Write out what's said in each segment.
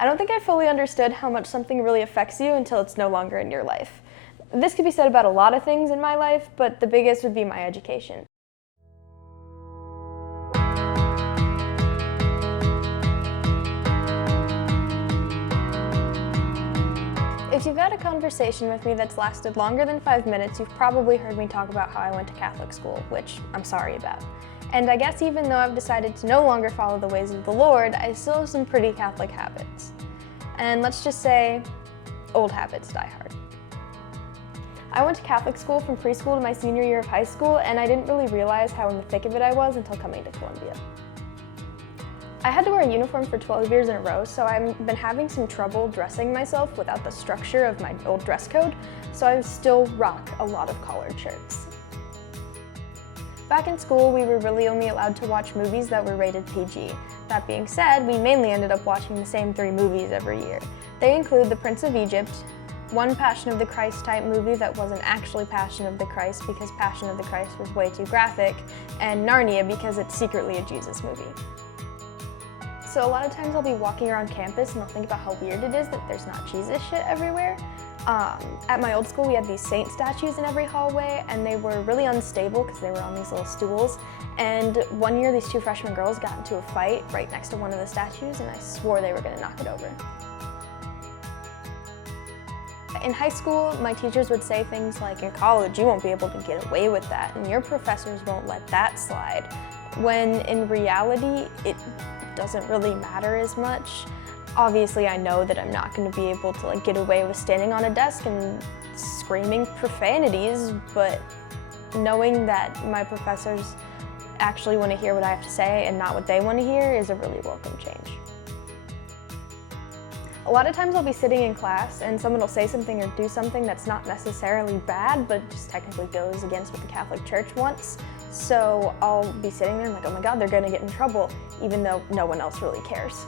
I don't think I fully understood how much something really affects you until it's no longer in your life. This could be said about a lot of things in my life, but the biggest would be my education. If you've had a conversation with me that's lasted longer than 5 minutes, you've probably heard me talk about how I went to Catholic school, which I'm sorry about. And I guess even though I've decided to no longer follow the ways of the Lord, I still have some pretty Catholic habits. And let's just say, old habits die hard. I went to Catholic school from preschool to my senior year of high school, and I didn't really realize how in the thick of it I was until coming to Columbia. I had to wear a uniform for 12 years in a row, so I've been having some trouble dressing myself without the structure of my old dress code, so I still rock a lot of collared shirts. Back in school, we were really only allowed to watch movies that were rated PG. That being said, we mainly ended up watching the same 3 movies every year. They include The Prince of Egypt, one Passion of the Christ type movie that wasn't actually Passion of the Christ because Passion of the Christ was way too graphic, and Narnia because it's secretly a Jesus movie. So a lot of times I'll be walking around campus and I'll think about how weird it is that there's not Jesus shit everywhere. At my old school, we had these saint statues in every hallway, and they were really unstable because they were on these little stools. And one year, these 2 freshman girls got into a fight right next to one of the statues, and I swore they were going to knock it over. In high school, my teachers would say things like, in college, you won't be able to get away with that, and your professors won't let that slide. When in reality, it doesn't really matter as much. Obviously, I know that I'm not going to be able to get away with standing on a desk and screaming profanities, but knowing that my professors actually want to hear what I have to say and not what they want to hear is a really welcome change. A lot of times I'll be sitting in class and someone will say something or do something that's not necessarily bad, but just technically goes against what the Catholic Church wants. So I'll be sitting there and like, oh my God, they're going to get in trouble, even though no one else really cares.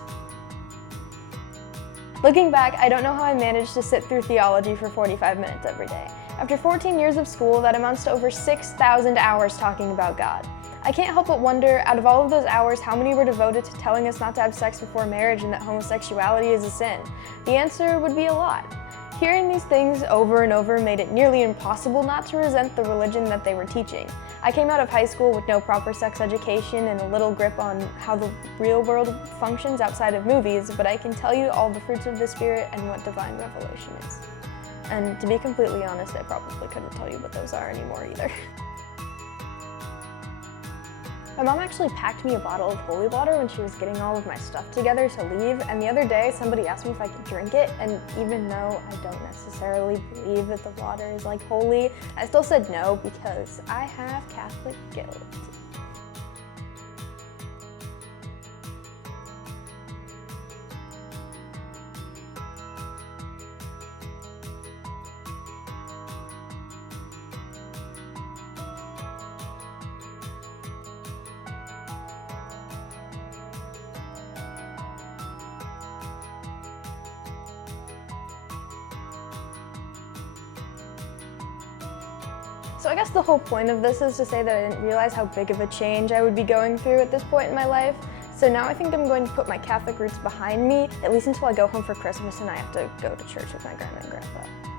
Looking back, I don't know how I managed to sit through theology for 45 minutes every day. After 14 years of school, that amounts to over 6,000 hours talking about God. I can't help but wonder, out of all of those hours, how many were devoted to telling us not to have sex before marriage and that homosexuality is a sin? The answer would be a lot. Hearing these things over and over made it nearly impossible not to resent the religion that they were teaching. I came out of high school with no proper sex education and a little grip on how the real world functions outside of movies, but I can tell you all the fruits of the Spirit and what divine revelation is. And to be completely honest, I probably couldn't tell you what those are anymore either. My mom actually packed me a bottle of holy water when she was getting all of my stuff together to leave, and the other day somebody asked me if I could drink it, and even though I don't necessarily believe that the water is holy, I still said no because I have Catholic guilt. So I guess the whole point of this is to say that I didn't realize how big of a change I would be going through at this point in my life. So now I think I'm going to put my Catholic roots behind me, at least until I go home for Christmas and I have to go to church with my grandma and grandpa.